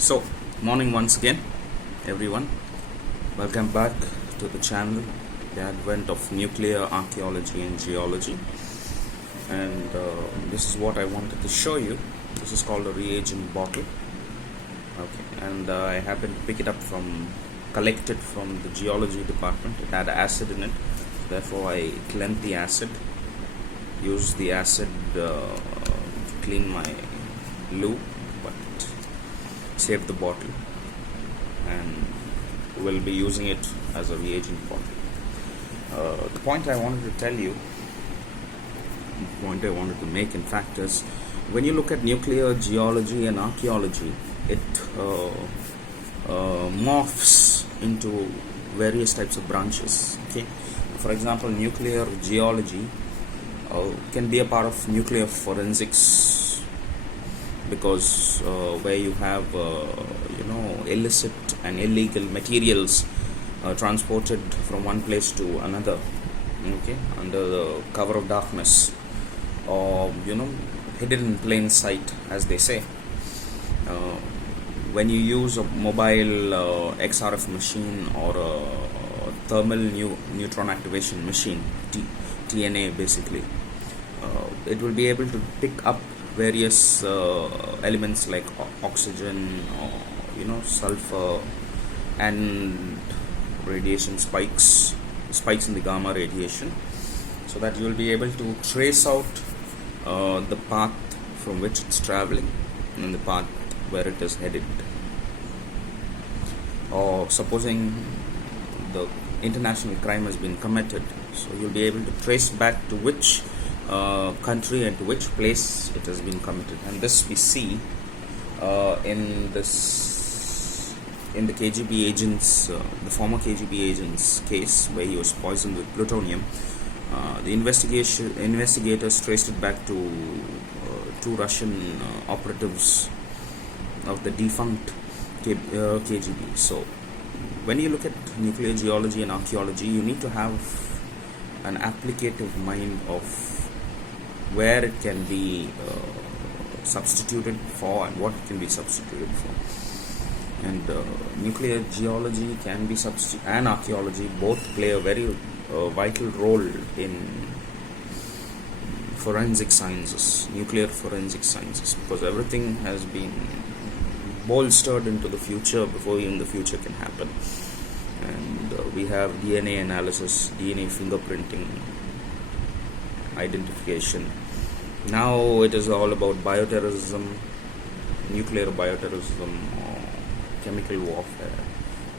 So, morning once again, everyone. Welcome back to the channel, the advent of nuclear archaeology and geology. And this is what I wanted to show you. This is called a reagent bottle. Okay, and I happened to pick it up collected from the geology department. It had acid in it, therefore I cleaned the acid, used the acid to clean my loo, but saved the bottle, and will be using it as a reagent bottle. The point I wanted to tell you, the point I wanted to make in fact is, when you look at nuclear geology and archaeology, it morphs into various types of branches. Okay, for example, nuclear geology can be a part of nuclear forensics, because where you have illicit and illegal materials transported from one place to another, okay, under the cover of darkness, or hidden in plain sight, as they say. When you use a mobile XRF machine or a thermal neutron activation machine, TNA basically, it will be able to pick up various elements like oxygen, or sulfur, and radiation spikes in the gamma radiation, so that you will be able to trace out the path from which it's traveling and the path where it is headed. Or supposing the international crime has been committed, so you'll be able to trace back to which country and to which place it has been committed. And this we see in the KGB agents, the former KGB agent's case, where he was poisoned with plutonium. The investigators traced it back to two Russian operatives of the defunct KGB. So when you look at nuclear geology and archaeology, you need to have an applicative mind of where it can be substituted for and what it can be substituted for. And nuclear geology can be and archaeology both play a very vital role in forensic sciences, nuclear forensic sciences, because everything has been bolstered into the future before even the future can happen. And we have DNA analysis, DNA fingerprinting, identification. Now it is all about bioterrorism, nuclear bioterrorism, or chemical warfare,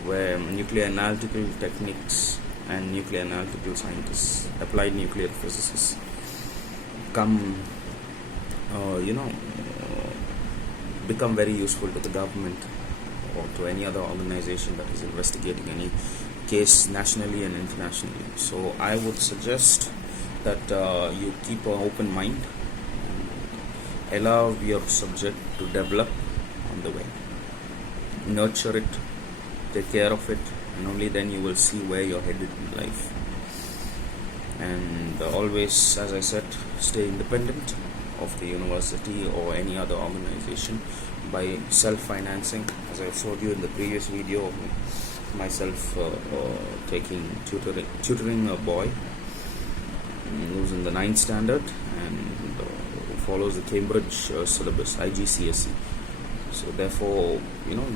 where nuclear analytical techniques and nuclear analytical scientists, applied nuclear physicists, become very useful to the government or to any other organization that is investigating any case nationally and internationally. So I would suggest that you keep an open mind and allow your subject to develop on the way. Nurture it, take care of it, and only then you will see where you're headed in life. And always, as I said, stay independent of the university or any other organization by self-financing, as I showed you in the previous video of myself tutoring a boy who's in the 9th standard and follows the Cambridge syllabus, IGCSE. So therefore,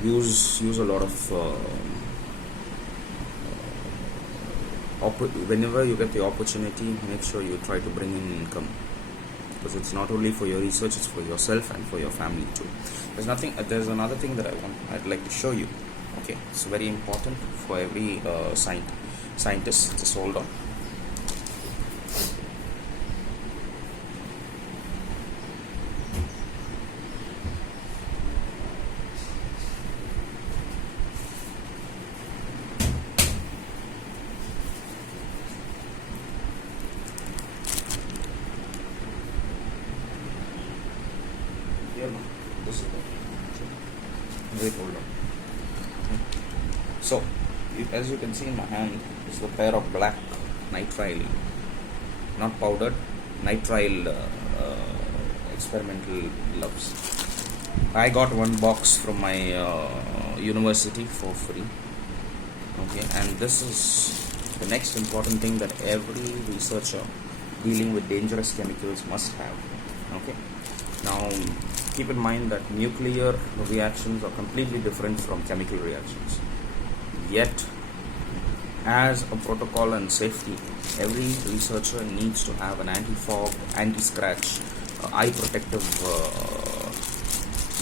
use a lot of whenever you get the opportunity, make sure you try to bring in income, because it's not only for your research, it's for yourself and for your family too. There's another thing that I'd like to show you. Okay, it's very important for every scientist. Just hold on. This is it. Hold on. So, as you can see in my hand, is a pair of black nitrile, not powdered, nitrile experimental gloves. I got one box from my university for free. Okay, and this is the next important thing that every researcher dealing with dangerous chemicals must have. Okay, now keep in mind that nuclear reactions are completely different from chemical reactions, yet as a protocol and safety, every researcher needs to have an anti-fog, anti-scratch, eye protective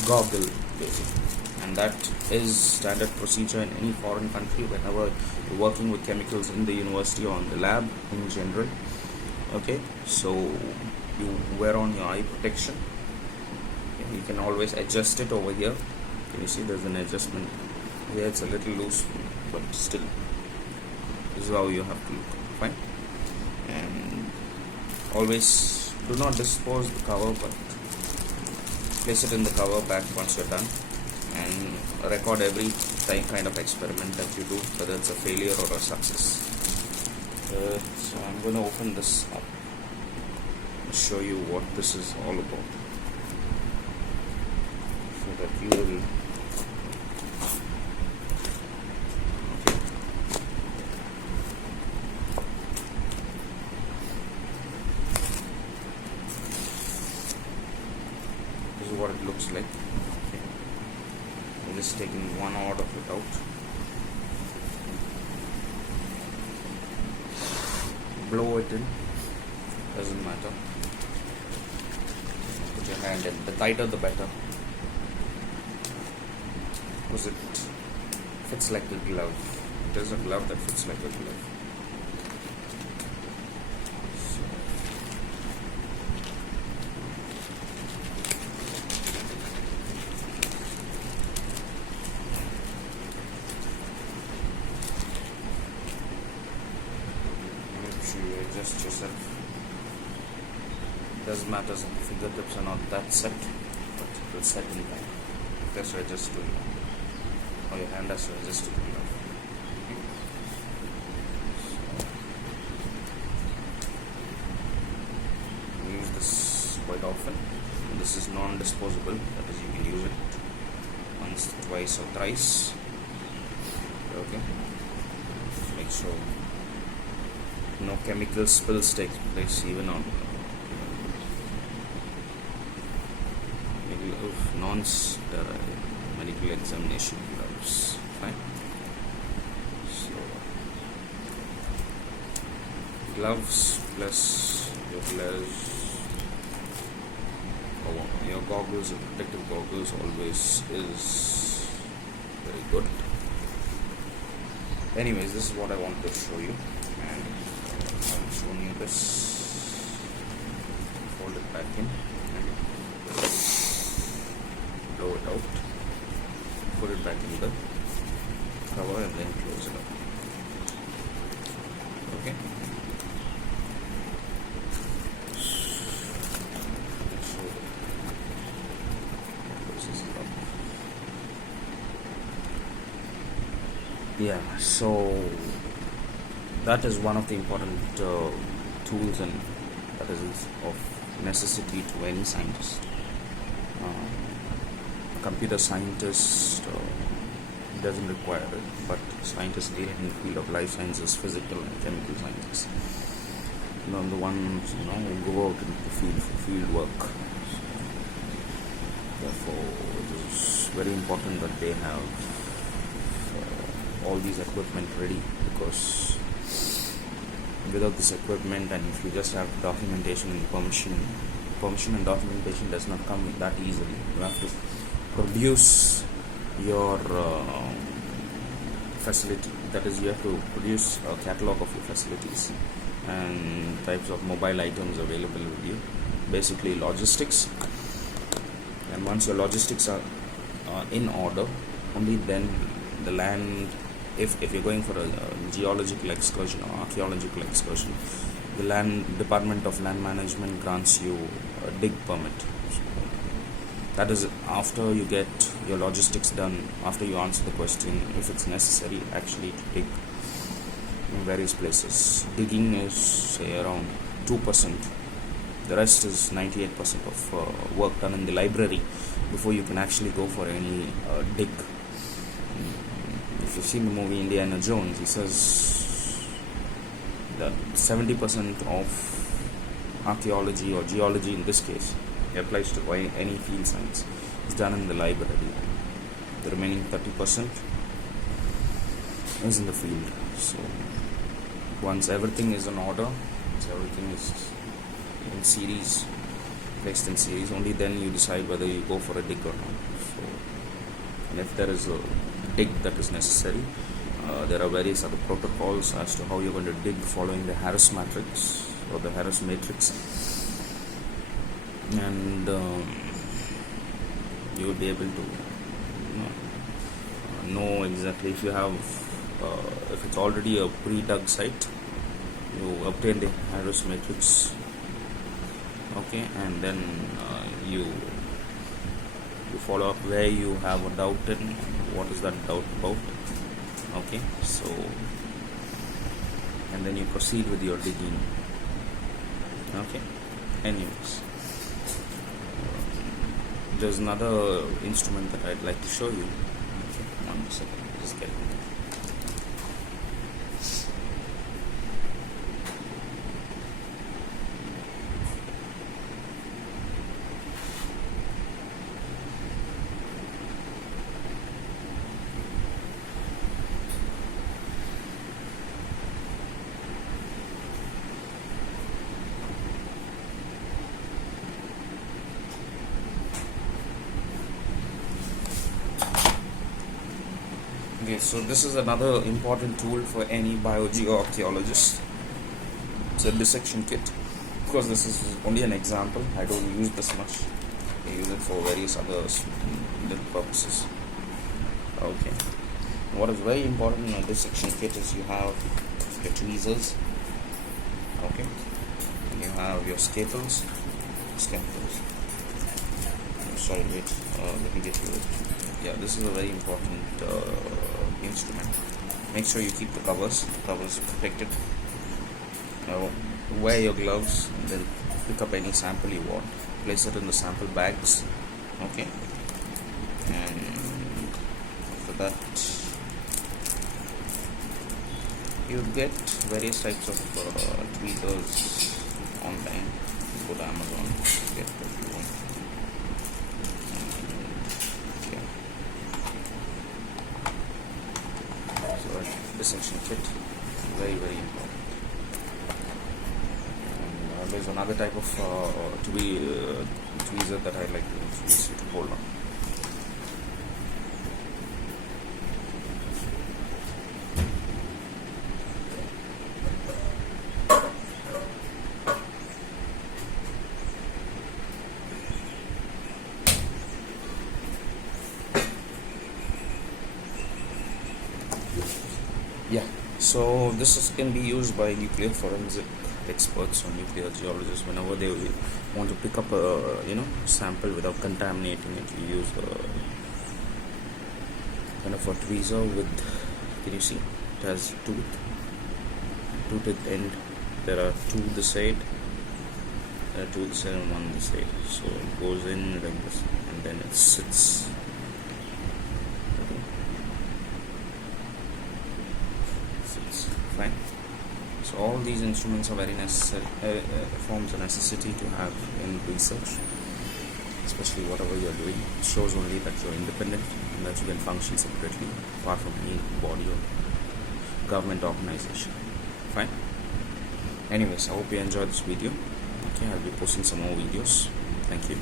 goggle basically, and that is standard procedure in any foreign country whenever you're working with chemicals in the university or in the lab in general. Okay, so you wear on your eye protection. Okay, you can always adjust it over here. Can you see there's an adjustment here? It's a little loose, but still this is how you have to look. Fine. And always do not dispose the cover, but place it in the cover back once you're done, and record every kind of experiment that you do, whether it's a failure or a success. So I'm going to open this up and show you what this is all about, so that you will what it looks like. Okay. I'm just taking one out of it out. Blow it in, doesn't matter. Put your hand in. The tighter the better, because it fits like a glove. It is a glove that fits like a glove. Adjust yourself. Doesn't matter if the fingertips are not that set, but it will set in time. Just adjust to it, or your hand has to adjust to the glove. So, use this quite often. This is non-disposable, that is, you can use it once, twice, or thrice. Okay. Make sure no chemical spills take place even on non-sterile medical examination gloves. Fine. So gloves plus your gloves or your goggles, your protective goggles always is very good. Anyways, this is what I wanted to show you, and I've shown you this. Fold it back in and blow it out, put it back in the cover, and then close it up. Okay. Yeah, so that is one of the important tools, and that is of necessity to any scientist. Computer scientist doesn't require it, but scientists dealing in the field of life sciences, physical and chemical sciences, the ones who go out into the field for field work. So, therefore, it is very important that they have all these equipment ready, because without this equipment, and if you just have documentation and permission and documentation does not come that easily. You have to produce your facility, that is, you have to produce a catalog of your facilities and types of mobile items available with you, basically logistics. And once your logistics are in order, only then the land, if you're going for a geological excursion or archaeological excursion, the land Department of Land Management grants you a dig permit. So that is after you get your logistics done, after you answer the question if it's necessary actually to dig in various places. Digging is, say, around 2%. The rest is 98% of work done in the library, before you can actually go for any dig. If you've seen the movie Indiana Jones, he says that 70% of archaeology or geology in this case, it applies to any field science, is done in the library. The remaining 30% is in the field. So once everything is in order, once everything is in series, placed in series, only then you decide whether you go for a dig or not. So, and if there is a dig that is necessary, there are various other protocols as to how you're going to dig following the Harris matrix or the Harris matrix, and you will be able to know exactly if you have if it's already a pre-dug site, you obtain the Harris matrix, okay, and then you follow up where you have a doubt in, what is that doubt about, okay, so, and then you proceed with your digging, okay. Anyways, there's another instrument that I'd like to show you. Okay, 1 second, just get it. Okay, so this is another important tool for any biogeoarchaeologist. It's a dissection kit. Of course, this is only an example. I don't use this much. I use it for various other little purposes. Okay. What is very important in a dissection kit is you have your tweezers. Okay. And you have your scalpels. Sorry, wait. Let me get you it. Yeah, this is a very important instrument. Make sure you keep the covers protected. Wear your gloves and then pick up any sample you want. Place it in the sample bags. Okay. And after that, you get various types of tweezers online. Go to Amazon, get what you want. Dissection kit, very important. And there's another type of tweezer that I'd like to introduce you to. Hold on. Yeah, so this can be used by nuclear forensic experts or nuclear geologists whenever they want to pick up a sample without contaminating it. You use kind of a tweezer with, can you see, it has toothed end. There are two this side, and one this side. So it goes in like this, and then it sits. Fine. So all these instruments are very necessary, forms a necessity to have in research, especially whatever you're doing. It shows only that you're independent and that you can function separately, apart from any body or government organization. Fine. Anyways, I hope you enjoyed this video. Okay, I'll be posting some more videos. Thank you.